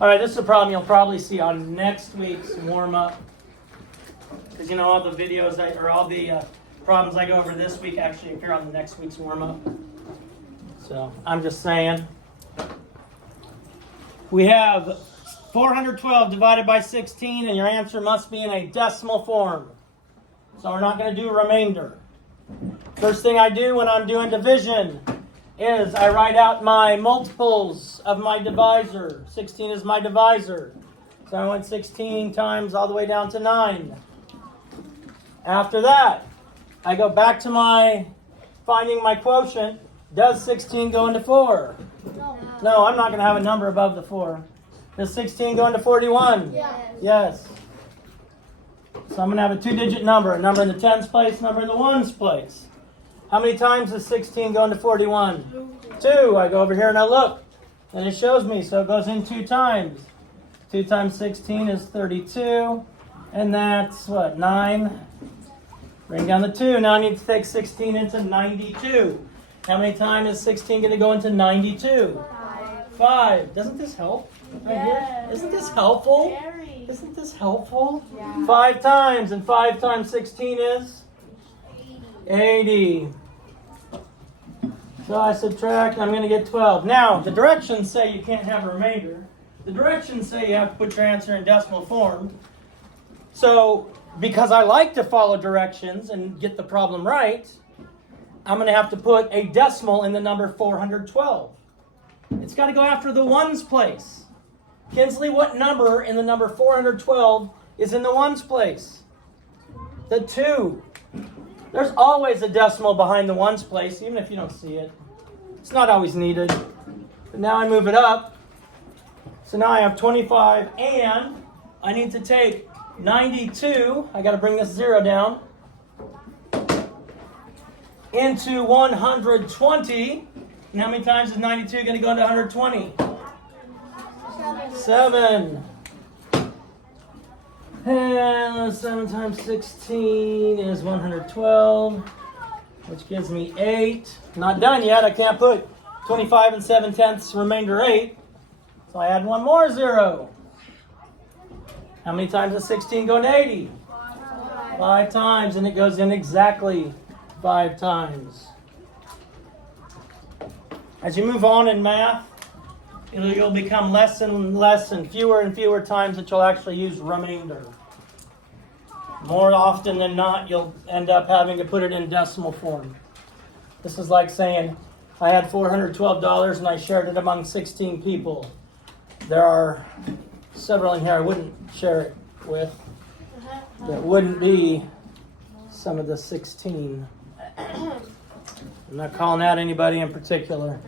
All right, this is a problem you'll probably see on next week's warm-up. Because, all the videos, all the problems I go over this week actually appear on the next week's warm-up. So, I'm just saying. We have 412 divided by 16, and your answer must be in a decimal form. So, we're not going to do remainder. First thing I do when I'm doing division is I write out my multiples of my divisor. 16 is my divisor. So I went 16 times all the way down to 9. After that, I go back to finding my quotient. Does 16 go into 4? No, I'm not going to have a number above the 4. Does 16 go into 41? Yes. So I'm going to have a 2-digit number. A number in the tens place, a number in the ones place. How many times does 16 go into 41? 2. I go over here and I look. And it shows me. So it goes in 2 times. 2 times 16 is 32. And that's what? 9. Bring down the 2. Now I need to take 16 into 92. How many times is 16 going to go into 92? 5. Doesn't this help? Right here? Isn't this helpful? Isn't this helpful? 5 times. And 5 times 16 is? 80. So I subtract, I'm going to get 12. Now, the directions say you can't have a remainder. The directions say you have to put your answer in decimal form. So, because I like to follow directions and get the problem right, I'm going to have to put a decimal in the number 412. It's got to go after the ones place. Kinsley, what number in the number 412 is in the ones place? The 2. There's always a decimal behind the ones place, even if you don't see it. It's not always needed. But now I move it up. So now I have 25, and I need to take 92. I got to bring this 0 down. Into 120. And how many times is 92 going to go into 120? 7. And 7 times 16 is 112, which gives me 8. Not done yet. I can't put 25 and 7/10, remainder 8. So I add one more 0. How many times does 16 go into 80? 5 times, and it goes in exactly 5 times. As you move on in math, you'll become less and less and fewer times that you'll actually use remainder. More often than not, you'll end up having to put it in decimal form. This is like saying, I had $412 and I shared it among 16 people. There are several in here I wouldn't share it with. That wouldn't be some of the 16. I'm not calling out anybody in particular.